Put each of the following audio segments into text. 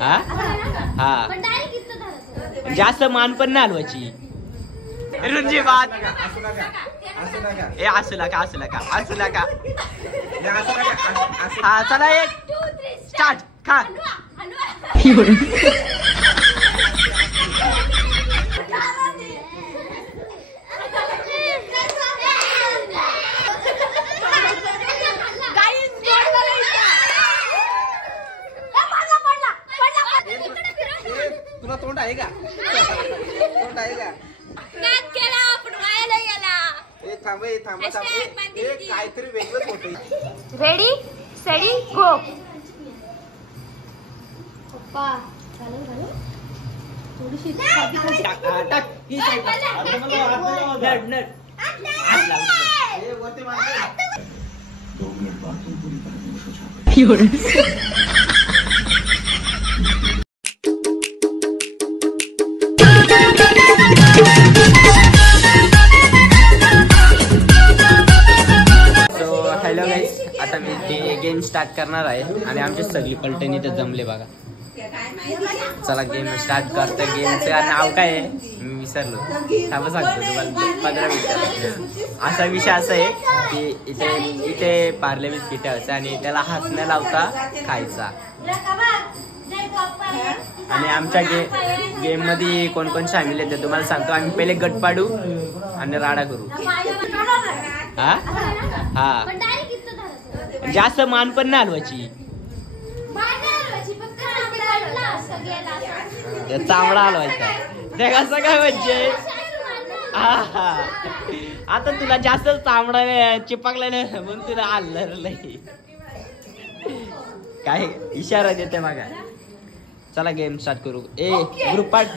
हा हा जास्त मान पण नाही हलवायची रुंजी बात ए असू नका हा चला एक स्टार्ट खा तुला तोंड आहे का काहीतरी वेगळंच होत. रेडी स्टडी गो. पप्पा थोडीशी हॅलो गाईस, आता मी ते गेम स्टार्ट करणार आहे आणि आमची सगळी पलटणी तर जमले बघा. चला गेम स्टार्ट करतो. गेमचं नाव काय आहे मी विसरलो, थांबा सांगतो तुम्हाला 15 मिनिटं. असा विषय असा आहे की इथे पार्ले बिस्किट ठेवायचं आणि त्याला हात न लावता खायचा. आणि आमच्या गेम मध्ये कोण कोण सामील आहे ते तुम्हाला सांगतो. आम्ही पहिले गट पाडू आणि राडा करू. हा हा जास्त मान पण नाही हलवायची, चामडा हलवायचा. ते कसं काय म्हणजे आता तुला जास्त चामडा चिपकला नाही म्हणून तुला हल्लर काय इशारा देते बघा. चला गेम स्टार्ट करू. ए ग्रुप पार्ट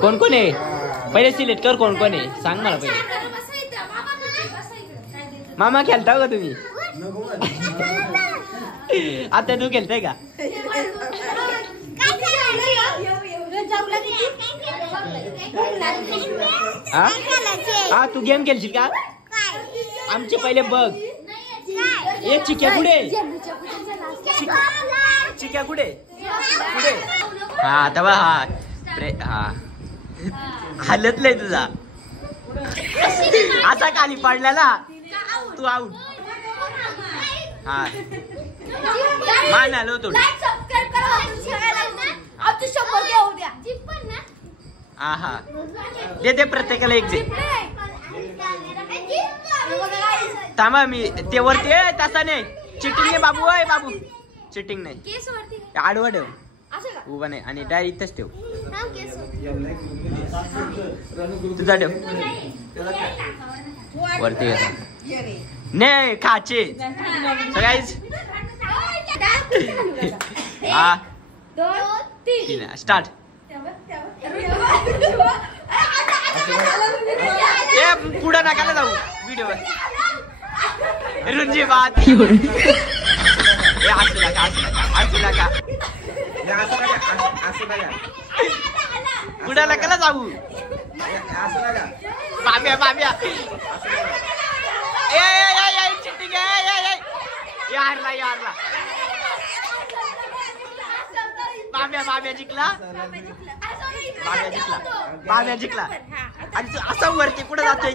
कोण कोण आहे पहिले सिलेक्ट कर. कोण कोण आहे सांग मला पहिले. मामा खेळता का तुम्ही? आता तू खेळताय का? हा तू गेम खेळशील का? आमचे पहिले बघ. ए चिक्या कुठे? चिक्या कुठे? हा तवा हा हालत नाही तुझा. आता खाली पडला तू आऊट. हा मान आलो थोडी. हा हा दे प्रत्येकाला एक दे. थांबा मी ते वरती तसा नाही. चिटिंग नाही बाबू. आहे बाबू चिटिंग नाही. आडवा ठेव उभा नाही आणि डाय इथंच ठेव. तुझा ठेव वरती नाही खाचे सगळ्याच. हा 2 3 स्टार्ट. पुढे नका जाऊ व्हिडिओ रुंजी बात. पुढे नका जाऊ बाब्या चिट्टी यारला बाब्या जिंकला. आणि असं वरती कुठे जातोय?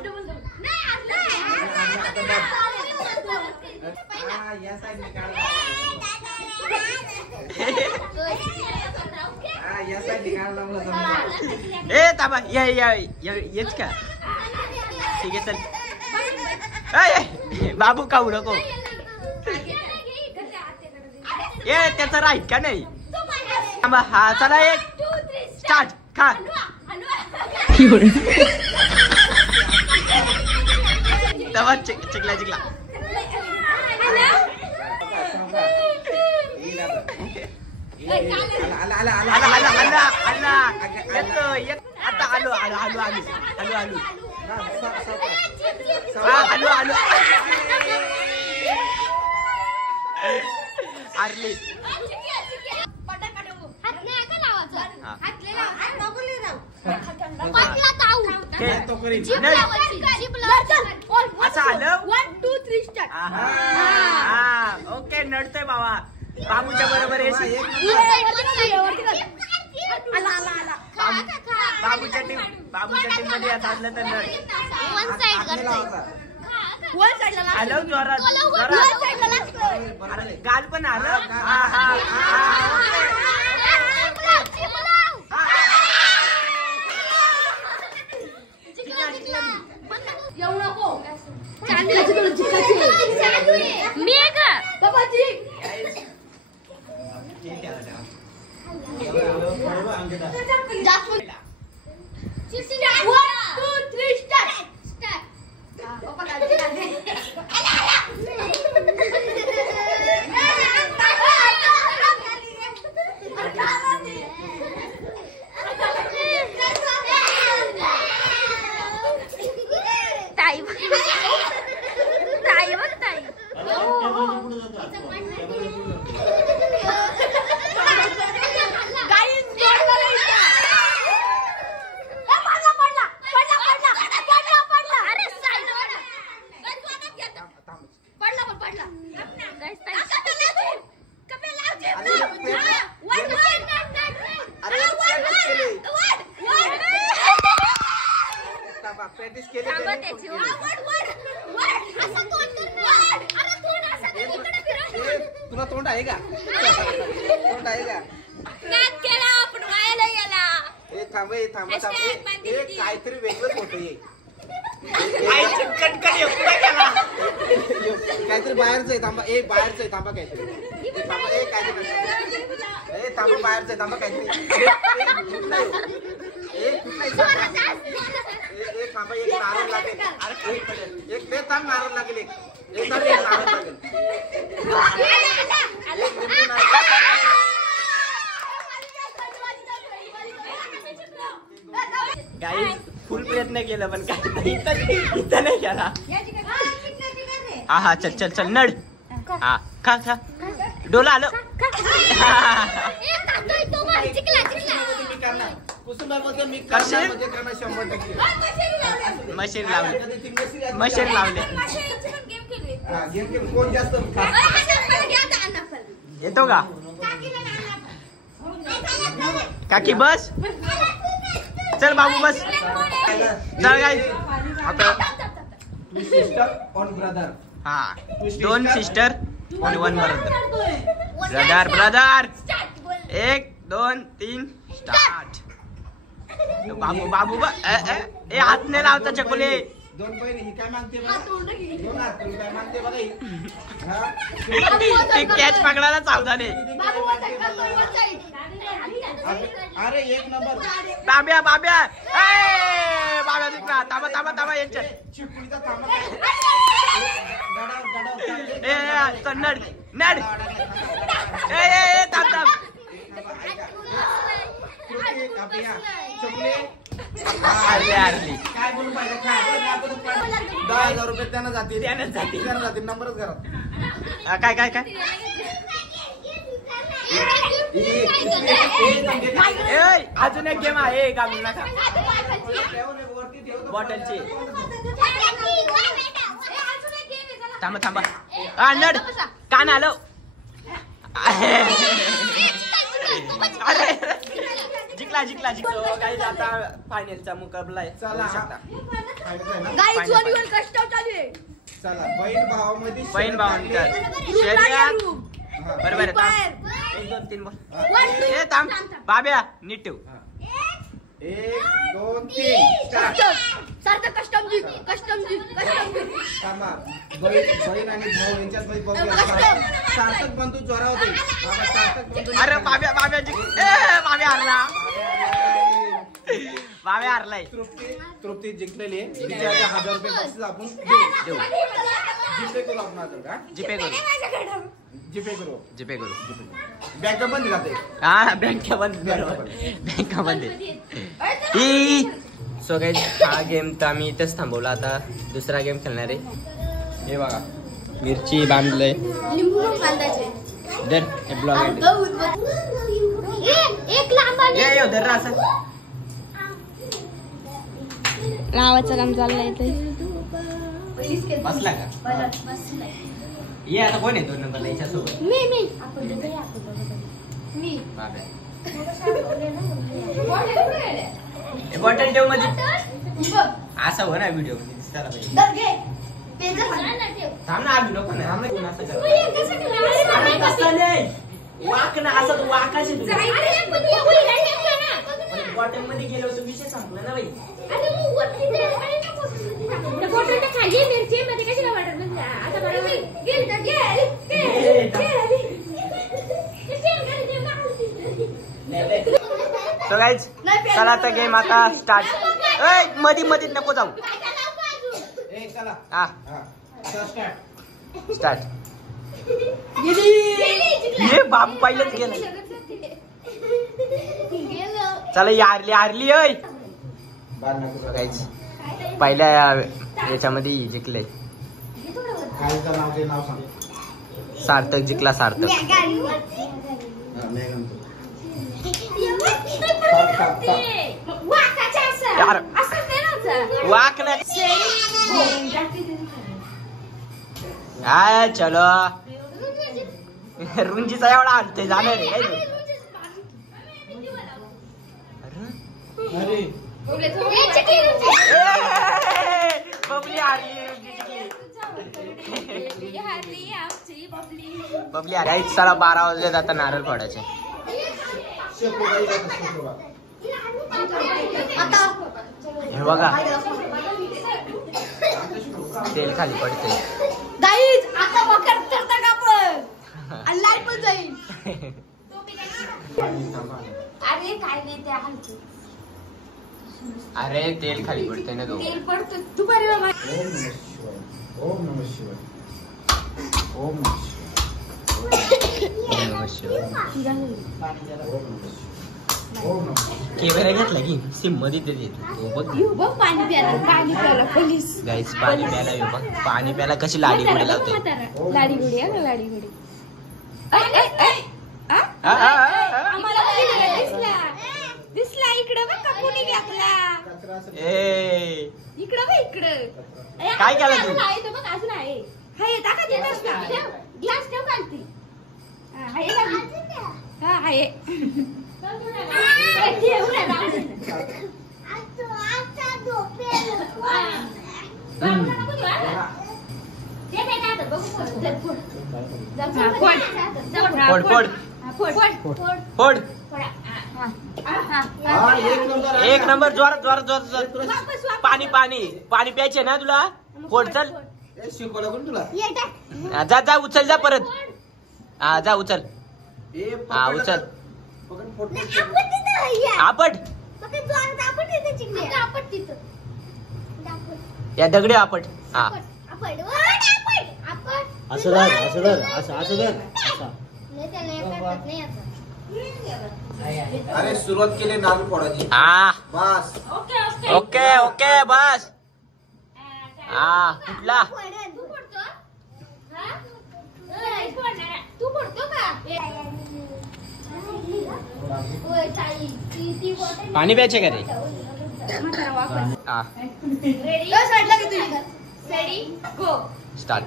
ए ताबा येच का? ठीक आहे चल. बाबू खाऊ नको. ए त्याचा राईट का नाही? हा चला एक स्टार्ट खा. तेव्हा चिकला आता आलो आरली. असं आलं 1 2 3 स्टार्ट. ओके नडतोय बाबा. बाबूच्या बरोबर येशील. बाबूच्या टीम मध्ये येत असलं तर नड. हॅलो जोरात गाल पण आलं. प्रॅक्टिस केली तुला तोंड आहे का? तोंड आहे का? थांब काहीतरी वेगळंच होतं. काहीतरी बाहेरच आहे. थांबा बाहेरच आहे. थांबा काहीतरी थांबा बाहेरच आहे. थांबा काहीतरी थांबा एक नारळ लागेल. एक ते थांब नारळ लागेल. एक नारळ लागेल. गाईस फुल प्रयत्न केला पण काही इथं नाही केला. हा चल चल चल नड. हा खा खा डोला आलं. मशीन लावले. कोण जास्त येतो का काकी? बस चल बाबू बस. चल गाईस आता सिस्टर और ब्रदर. हा 2 सिस्टर आणि 1 ब्रदर. Brother 1 2 3 start. बाबू बाबू ए हात नाही लावता चकोले. 2 बहिणी ही काय मागते बघा. 2 हात काय मागते बघा. ते कॅच पकडायला सावधान आहे. अरे 1 नंबर. बाब्या जिंकला. थांबा यांच्यात. चिपळीचा थांबा. नड थांब. काय बोलू पाहिजे? 10,000 रुपये त्यांना जातील. नंबरच घरात. काय अजून एक गेम आहे. घालू नका बॉटलची. थांबा नड कान आलो. अरे जिंकला. काही आता फायनलचा मुकाबला आहे. चला चला बहीण भावांमध्ये शर्यत. बरोबर 1 2 3 बोल. थांब बाब्या नीट ठेव. 1 2 3 थांबा. बहीण आणि भाऊ यांच्यात बघूया. सार्थक बंधू जोरा होते. अरे बाब्या हरला. बाब्या हरलाय. तृप्ती जिंकलेली आहे. 1000 रुपये बक्षीस आपण देऊ. जीपे करू आपण आता का? जीपे करू. बँका बंद राहते. हा बँका बंद. बँका बंद. सो गाईज हा गेम तर आम्ही इथेच थांबवला. आता दुसरा गेम खेळणार आहे. हे बघा मिरची बांधलंय. धर हे ब्लॉग धर असं लावायचं काम चाललंय. बसला का? ये आता कोण आहे 2 नंबरला याच्यासोबत? मी बाबा बॉटल ठेव मध्ये असा हो ना व्हिडिओ मध्ये दिसताना पाहिजे. थांब ना आधी नको ना थांब ना असं कर. असं नाही वाक ना असं वाकाचे बॉटल मध्ये गेलो तर विषय संपला ना बाई. So guys, चला आता गेम आता स्टार्ट. मध्ये मध्ये नको जाऊ. चला हा स्टार्ट. स्टार्ट. ये बाबू पहिलंच गेलं. चला यारली अय गाईज पहिल्या याच्यामध्ये जिंकले. नाव सांग. सार्थक जिंकला. सार्थक यार वाक ना. चलो रुंजीचा एवढा आणतोय जाणार रे काय तू. अरे बबली हारली. बबली हारायची. चला 12 वाजले आता नारळ फोडायचे. हे बघा तेल खाली पडते. अरे तेल खाली पडते ना. तेल पडतो तू बरे बाबा. ओम नमः शिवाय. ओम नमः शिवाय. कॅमेरा घेतला की सिम मध्ये देतो बघ. पाणी प्याला पोलीस. गाईस पाणी प्यायला येऊ बघ. पाणी प्यायला कशी लाडी गुडी लावते. लाडी गुडी लाडी गुडी. दिसला इकडं बघ का कुणी घेतला. इकडं बघ इकडं काय केलं तू. आहे तो बघ अजून आहे. हाय टाका दे ग्लास ठेव खालती. हा आहे फोड. एक नंबर. जोरात. पाणी प्यायचे ना तुला. फोड. चल शिकवला कोण तुला. जा उचल जा परत. हा जा उचल. हा उचल. आपट या दगडी आपट. हा असं धर. अरे सुरुवात केली नारळ फोडायची. हा बस. ओके बस. हा कुठला. तू पडतो का. पाणी प्यायचे का रे. हा रेडी गो स्टार्ट.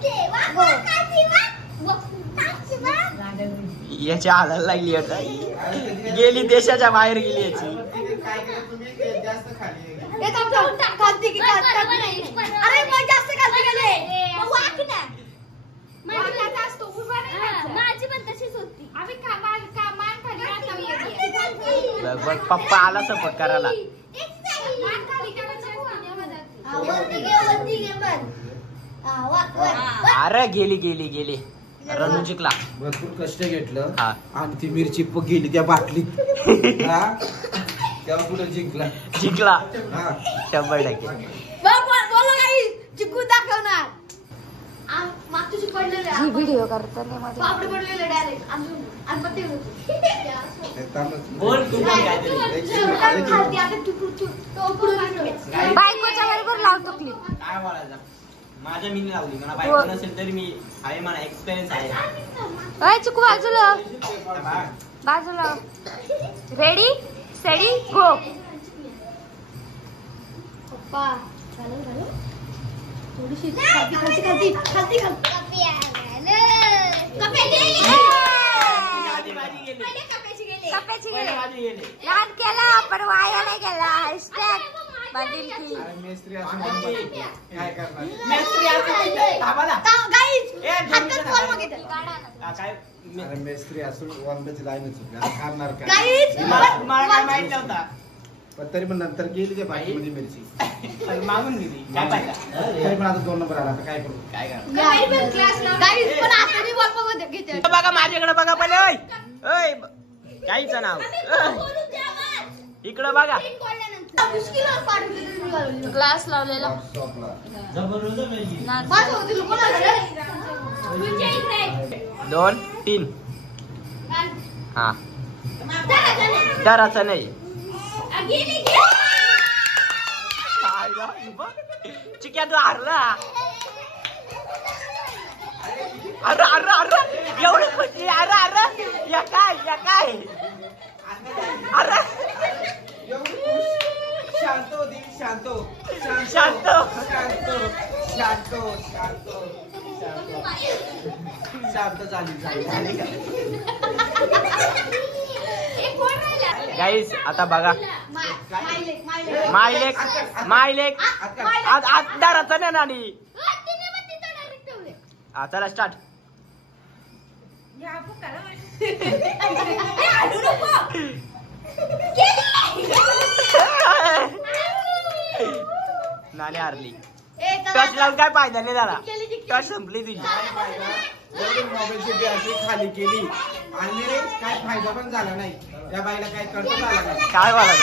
याची हालायला लागली आता. गेली देशाच्या बाहेर गेली याची. माझी पण तशीच होती. आम्ही पप्पा आला सपोर्ट करायला. अरे गेली. रणू जिंकला. भरपूर कष्ट घेतलं. हा आणि ती मिरची गेली त्या बाटलीत. तेव्हा पुढे जिंकला. 100%. चिकू दाखवणार. मागची पडलेले व्हिडिओ करताना बापडे पडलेले डायरेक्ट बोल तू पण बायकोच्या बरोबर लावतो क्लिप. काय बोलायचं. माझ्या मी लावली मला बायको नसेल तरी मी आहे. मला एक्सपिरियन्स आहे. चिकू बाजूला. रेडी स्टेडी गो. पप्पा थोडीशी खालती लहान केला पण वाया नाही गेला. हॅशटॅग बांधील की मेस्त्री असून काय करणार. अरे मेस्त्री असून वांब्याची लाईनच होती. आता खाणार काय पण तरी पण नंतर गेली ते भाजीमध्ये मिरची मागून गेली काय पाहिजे. तरी पण आता 2 नंबर आला. आता काय करू. काय करा बघा माझ्याकडे बघा पहिले. काहीच नाव इकडं बघा. ग्लास लावलेला 2 3 हा दराचा नाही. चिक्या तू हारला. अरे अरे अरे एवढं खुशी. अरे अरे या काय अरे शांत होती. शांत शांत शांत झाली गाईस. आता बघा मायलेक आज दाराचा नाही नाणी. चला स्टार्ट. नाणी हारली. टच लावून काय फायदा नाही झाला. टच संपली तुझी. मोबाईलची बॅटरी खाली केली आणि काय फायदा पण झाला नाही. या बाईला काय करतो झाला नाही. काय बोला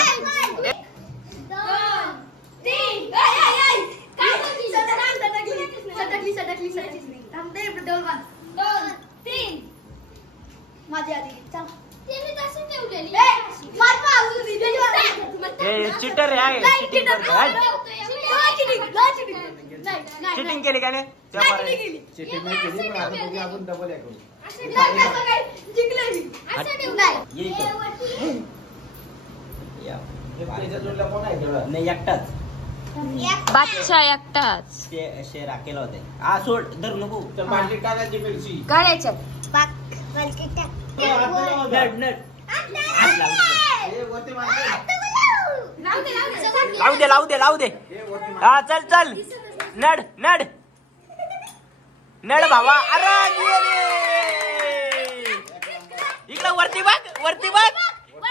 चिटर आहे. चिटिंग केली का नाही. चिटिंग नाही केली पण आता बघूया आपण डबल करू. नाही एकटाच बादशाह एकटाच शेर केला होते. हा सोड धरू नको. तर बाटली टाकायची मिरची करायचं. लावू दे. हा चल नड भावा. अरे इकडं वरती बघ.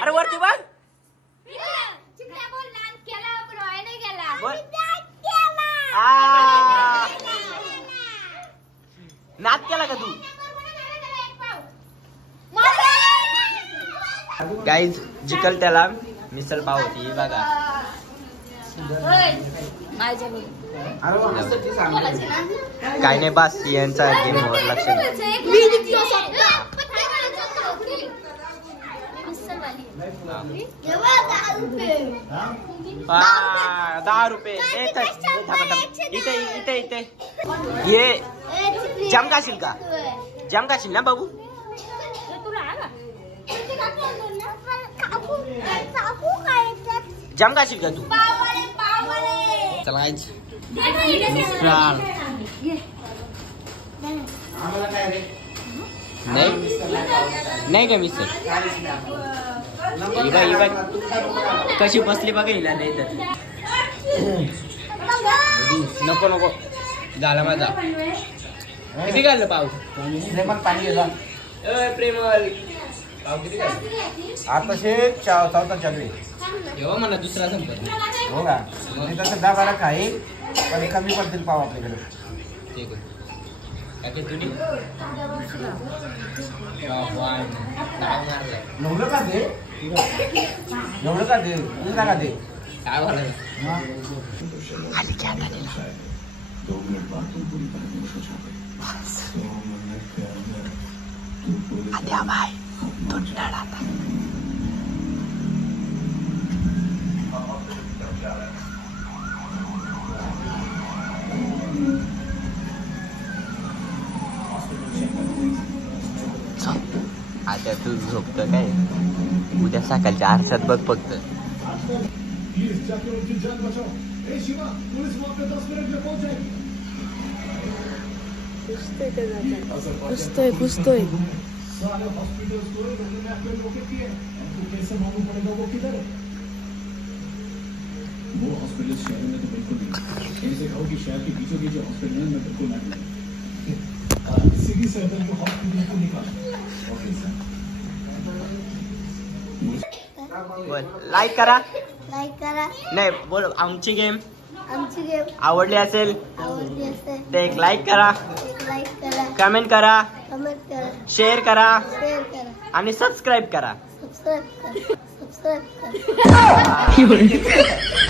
अरे वरती बघ. नाच केला का तू. गाईज जिकल त्याला मिसळ पाव होती बघा. काय नाही बस यांचा गेमवर लक्ष. 10 रुपये. इथे ये जम काशील ना बाबू. जम काशील का तू. चला नाही का मिसळ. कशी बसली बघा हिला. नाही तर नको झाला माझा. किती घाललं पाव. पाणी घे. प्रेमल आता 4 चालू हो मला दुसरा संपत. हो का. तसं 10-12 खाईल पण कमी पडतील पाव आपल्याकडे. एवढं का दे तुला का दे. काय बोलायचं. आता तू झोपतं काय. उद्या सकाळच्या आरशात बघ फक्त. पुसतोय वो हॉस्पिटल शहर में तो बिल्कुल नहीं ऐसे कहो कि शहर के बीचों बीच हॉस्पिटल है मैं बिल्कुल नहीं सिटी सेंटर को हॉस्पिटल को निकाल लाईक करा लाईक करा नाही बोल आमची गेम गेम आवडली असेल आवडली असेल तर एक लाईक करा एक लाईक करा कमेंट करा कमेंट करा शेअर करा शेअर करा आणि सबस्क्राईब करा सबस्क्राईब करा